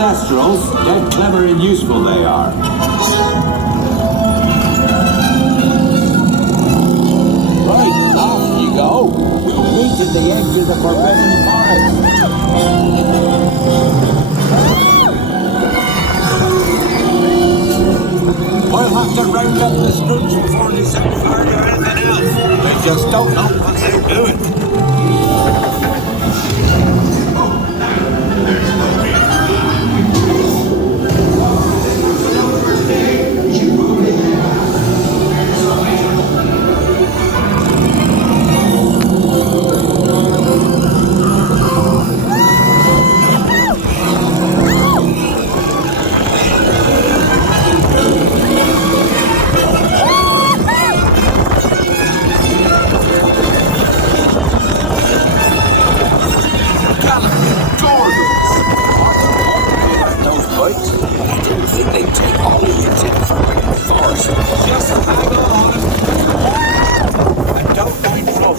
Thestrals, dead clever and useful they are. Right, off you go. We'll meet at the edge of the Forbidden Forest. We'll have to round up the Scrooge before they set fire to anything else. They just don't know what they're doing.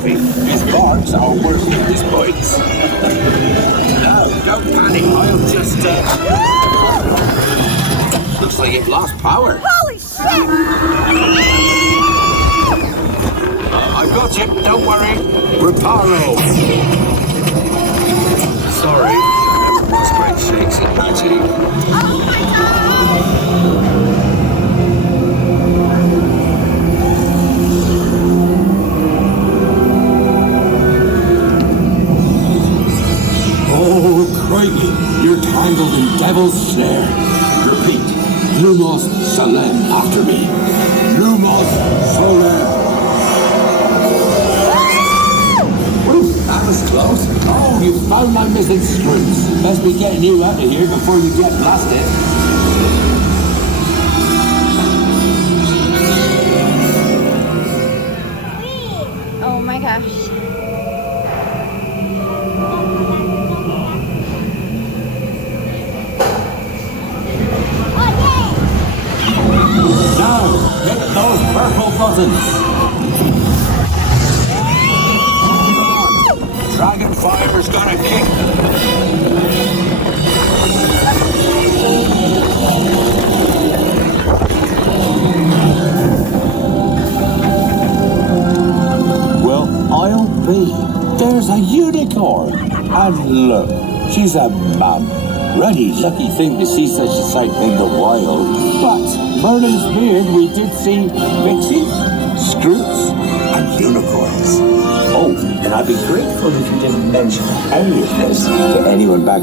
His guards are working his bikes. No, don't panic. I'll just... Looks like it lost power. Holy shit! I got you. Don't worry. Reparo. Sorry. It's great shakes and patchy. Oh my god! Oh, crikey, you're tangled in devil's snare. Repeat, Lumos Solem after me. Lumos Solem. Woo, that was close. Oh, you found my missing screws. Best be getting you out of here before you get blasted. Oh my gosh. Now, hit those purple buttons. Dragon Fire's gonna kick. Well, I'll be. There's a unicorn. And look, she's a mum. Really lucky thing to see such a sight in the wild. But Merlin's beard, we did see pixies, scroots, and unicorns. Oh, and I'd be grateful if you didn't mention any of this to anyone back